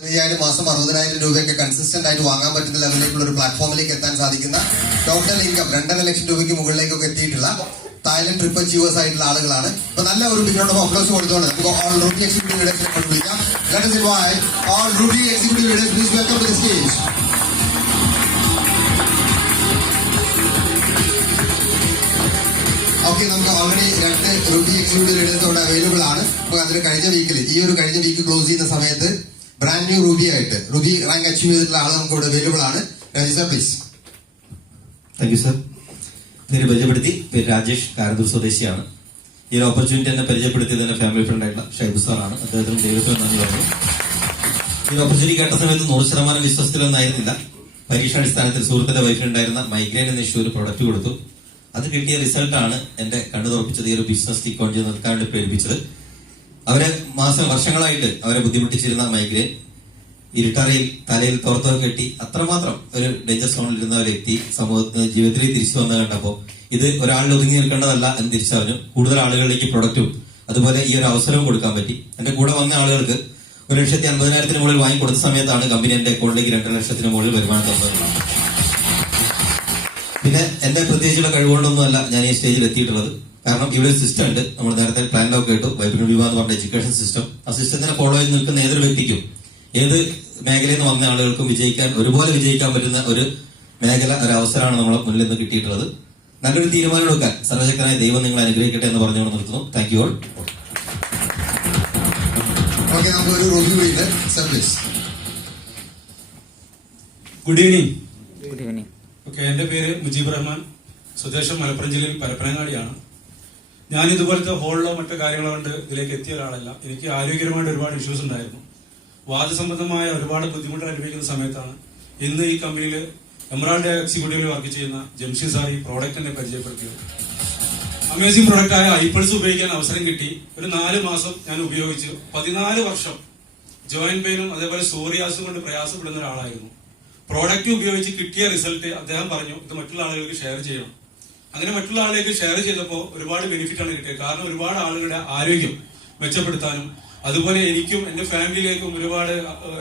പതിനയ്യായിരം മാസം അറുപതിനായിരം രൂപയൊക്കെ കൺസിസ്റ്റന്റ് ആയിട്ട് വാങ്ങാൻ പറ്റുന്ന ലെവലിലേക്കുള്ള ഒരു പ്ലാറ്റ്ഫോമിലേക്ക് എത്താൻ സാധിക്കുന്ന ടോട്ടൽ ഇൻകം രണ്ടര ലക്ഷം രൂപയ്ക്ക് മുകളിലേക്കൊക്കെ എത്തിയിട്ടുള്ള തായ്ലൻഡ് ട്രിപ്പ് അച്ചീവേഴ്സ് ആയിട്ടുള്ള ആളുകളാണ്. അപ്പൊ നല്ല ഒരു of applause കൊടുത്തോണ്ട് all executive all executive okay നമുക്ക് ഓൾറെഡി രണ്ട് റുബി എക്സിക്യൂട്ടീവ് ലീഡേഴ്സ് അവിടെ അവൈലബിൾ ആണ്. അപ്പൊ അതിന് കഴിഞ്ഞ വീക്കിൽ ഈ ഒരു കഴിഞ്ഞ വീക്ക് ക്ലോസ് ചെയ്യുന്ന സമയത്ത് ബ്രാൻഡ് ന്യൂ റൂബി ആയിട്ട്. റുബി റാങ്ക് അച്ചീവ് ചെയ്തിട്ടുള്ള ആൾ നമുക്ക് ഇവിടെ അവൈലബിൾ ആണ്. Raji sir please thank you sir പേര് പരിചയപ്പെടുത്തി. പേര് രാജേഷ്. കാരന്തൂർ സ്വദേശിയാണ്. ഈ ഒരു ഓപ്പർച്യൂണിറ്റി എന്നെ പരിചയപ്പെടുത്തിയത് എന്റെ ഫാമിലി ഫ്രണ്ട് ആയിട്ടുള്ള ഷൈബു സാറാണ് അദ്ദേഹത്തിന് ദൈവത്തിന് നന്ദി പറഞ്ഞു. ഈ ഓപ്പർച്യൂണിറ്റി കേട്ട സമയത്ത് നൂറ് ശതമാനം വിശ്വസത്തിലൊന്നായിരുന്നില്ല പരീക്ഷാടിസ്ഥാനത്തിൽ സുഹൃത്തിന്റെ വൈഫിലുണ്ടായിരുന്ന മൈഗ്രെയിൻ എന്ന ഇഷ്യൂ ഒരു പ്രൊഡക്റ്റ് കൊടുത്തു. അത് കിട്ടിയ റിസൾട്ടാണ് എന്റെ കണ്ണു തുറപ്പിച്ചത് ഈ ഒരു ബിസിനസ് ടീക്കോൺ ചെയ്ത് നിർത്താൻ വേണ്ടി പ്രേരിപ്പിച്ചത്. അവരെ മാസം വർഷങ്ങളായിട്ട് അവരെ ബുദ്ധിമുട്ടിച്ചിരുന്ന മൈഗ്രെയിൻ ഇരുട്ടറയിൽ തലയിൽ തോർത്തൊക്കെ കെട്ടി അത്രമാത്രം ഒരു ഡേഞ്ചർ സോണിൽ ഇരുന്ന ഒരു വ്യക്തി സമൂഹത്തിന് തിരിച്ചു വന്ന് കണ്ടപ്പോൾ ഇത് ഒരാളിൽ ഒതുങ്ങി നിൽക്കേണ്ടതല്ല എന്ന് തിരിച്ചറിഞ്ഞു കൂടുതൽ ആളുകളിലേക്ക് പ്രൊഡക്റ്റും അതുപോലെ ഈ ഒരു അവസരവും കൊടുക്കാൻ പറ്റി. എന്റെ കൂടെ വന്ന ആളുകൾക്ക് ഒരു ലക്ഷത്തി അൻപതിനായിരത്തിന് മുകളിൽ വാങ്ങി കൊടുത്ത സമയത്താണ് കമ്പനി എന്റെ അക്കൗണ്ടിലേക്ക് രണ്ടര ലക്ഷത്തിന് മുകളിൽ വരുമാനം തന്നത്. പിന്നെ എന്റെ പ്രത്യേകിച്ചുള്ള കഴിവുകൊണ്ടൊന്നുമല്ല ഞാൻ ഈ സ്റ്റേജിൽ എത്തിയിട്ടുള്ളത്. കാരണം ഇവിടെ ഒരു സിസ്റ്റം ഉണ്ട്. നമ്മൾ നേരത്തെ പ്ലാനിലൊക്കെ കേട്ടു വൈപ്പിന് വിവാഹ എന്ന് പറഞ്ഞ എഡ്യൂക്കേഷൻ സിസ്റ്റം ആ സിസ്റ്റത്തിനെ ഫോളോ ചെയ്ത് നിൽക്കുന്ന ഏതൊരു വ്യക്തിക്കും ഏത് മേഖലയിൽ നിന്ന് വന്ന ആളുകൾക്കും വിജയിക്കാൻ ഒരുപോലെ വിജയിക്കാൻ പറ്റുന്ന ഒരു മേഖല ഒരു അവസരമാണ് നമ്മൾ മുന്നിൽ നിന്ന് കിട്ടിയിട്ടുള്ളത്. നല്ലൊരു തീരുമാനം എടുക്കാൻ സർവശക്തനായ ദൈവം നിങ്ങൾ അനുഗ്രഹിക്കട്ടെ എന്ന് പറഞ്ഞുകൊണ്ട് നിർത്തുന്നു. Thank you all good evening good evening okay എന്റെ പേര് മുജീബ് റഹ്മാൻ. സ്വദേശം മലപ്പുറം ജില്ലയിൽ പരപ്പനങ്ങാടിയാണ്. ഞാൻ ഇതുപോലത്തെ ഹോളിലോ മറ്റു കാര്യങ്ങളോ കൊണ്ട് ഇതിലേക്ക് എത്തിയ ഒരാളല്ല. എനിക്ക് ആരോഗ്യപരമായിട്ട് ഒരുപാട് ഇഷ്യൂസ് ഉണ്ടായിരുന്നു. വാദസംബന്ധമായ ഒരുപാട് ബുദ്ധിമുട്ടുകൾ അനുഭവിക്കുന്ന സമയത്താണ് ഇന്ന് ഈ കമ്പനിയിൽ എമറാൾഡ് എക്സിക്യൂട്ടീവിൽ വർക്ക് ചെയ്യുന്ന ജംഷി സാർ ഈ പ്രോഡക്റ്റ് എന്നെ പരിചയപ്പെടുത്തിയത്. അമേസിംഗ് പ്രോഡക്റ്റ് ആയ ഐപ്പിൾസ് ഉപയോഗിക്കാൻ അവസരം കിട്ടി. ഒരു നാല് മാസം ഞാൻ ഉപയോഗിച്ചു പതിനാല് വർഷം ജോയിന്റ് പെയിനും അതേപോലെ സോറിയാസും കൊണ്ട് പ്രയാസപ്പെടുന്ന ഒരാളായിരുന്നു. പ്രോഡക്റ്റ് ഉപയോഗിച്ച് കിട്ടിയ റിസൾട്ട് അദ്ദേഹം പറഞ്ഞു ഇത് മറ്റുള്ള ആളുകൾക്ക് ഷെയർ ചെയ്യണം. അങ്ങനെ മറ്റുള്ള ആളിലേക്ക് ഷെയർ ചെയ്തപ്പോൾ ഒരുപാട് ബെനിഫിറ്റ് ആണ് കിട്ടിയത്. കാരണം ഒരുപാട് ആളുകളുടെ ആരോഗ്യം മെച്ചപ്പെടുത്താനും അതുപോലെ എനിക്കും എന്റെ ഫാമിലിയിലേക്കും ഒരുപാട്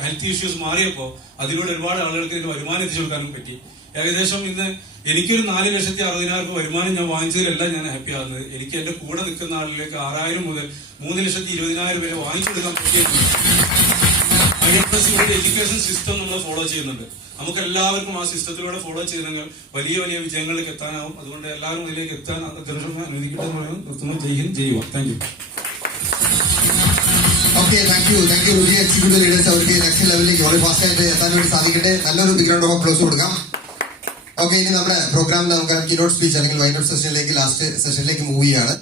ഹെൽത്ത് ഇഷ്യൂസ് മാറിയപ്പോൾ അതിലൂടെ ഒരുപാട് ആളുകൾക്ക് ഇതിന്റെ വരുമാനം എത്തിച്ചു കൊടുക്കാനും പറ്റി. ഏകദേശം ഇന്ന് എനിക്കൊരു നാല് ലക്ഷത്തി അറുപതിനായിരം രൂപ വരുമാനം ഞാൻ വാങ്ങിച്ചതിലല്ല ഞാൻ ഹാപ്പി ആകുന്നത് എനിക്ക് എന്റെ കൂടെ നിൽക്കുന്ന ആളിലേക്ക് ആറായിരം മുതൽ മൂന്ന് ലക്ഷത്തി ഇരുപതിനായിരം വരെ വാങ്ങിച്ചു കൊടുക്കാൻ ഐഎഫ്എസിയുടെ എഡ്യൂക്കേഷൻ സിസ്റ്റം നമ്മൾ ഫോളോ ചെയ്യുന്നുണ്ട്. നമുക്ക് എല്ലാവർക്കും ആ സിസ്റ്റത്തിലൂടെ ഫോളോ ചെയ്തെങ്കിൽ വലിയ വലിയ വിജയങ്ങളിലേക്ക് എത്താനാവും. അതുകൊണ്ട് എല്ലാവരും അതിലേക്ക് എത്താൻ അത്യാവശ്യം അനുവദിക്കട്ടെ എന്ന് ജയ് യുവ. Thank you okay thank you thank you ruby executive leaders അവർക്ക് നെക്സ്റ്റ് ലെവലിലേക്ക് വളരെ ഫാസ്റ്റ് ആയിട്ട് എത്താൻ വേണ്ടി സാധിക്കട്ടെ. നല്ലൊരു ബിഗ്രൗണ്ട് ഓഫ് അപ്ലോസ് കൊടുക്കാം. ഓക്കെ ഇനി നമ്മുടെ പ്രോഗ്രാമിൽ നമുക്ക് കിനോട്ട് സ്പീച്ച് അല്ലെങ്കിൽ വൈനോട്ട് സെഷനിലേക്ക് ലാസ്റ്റ് സെഷനിലേക്ക് മൂവ് ചെയ്യാണ്.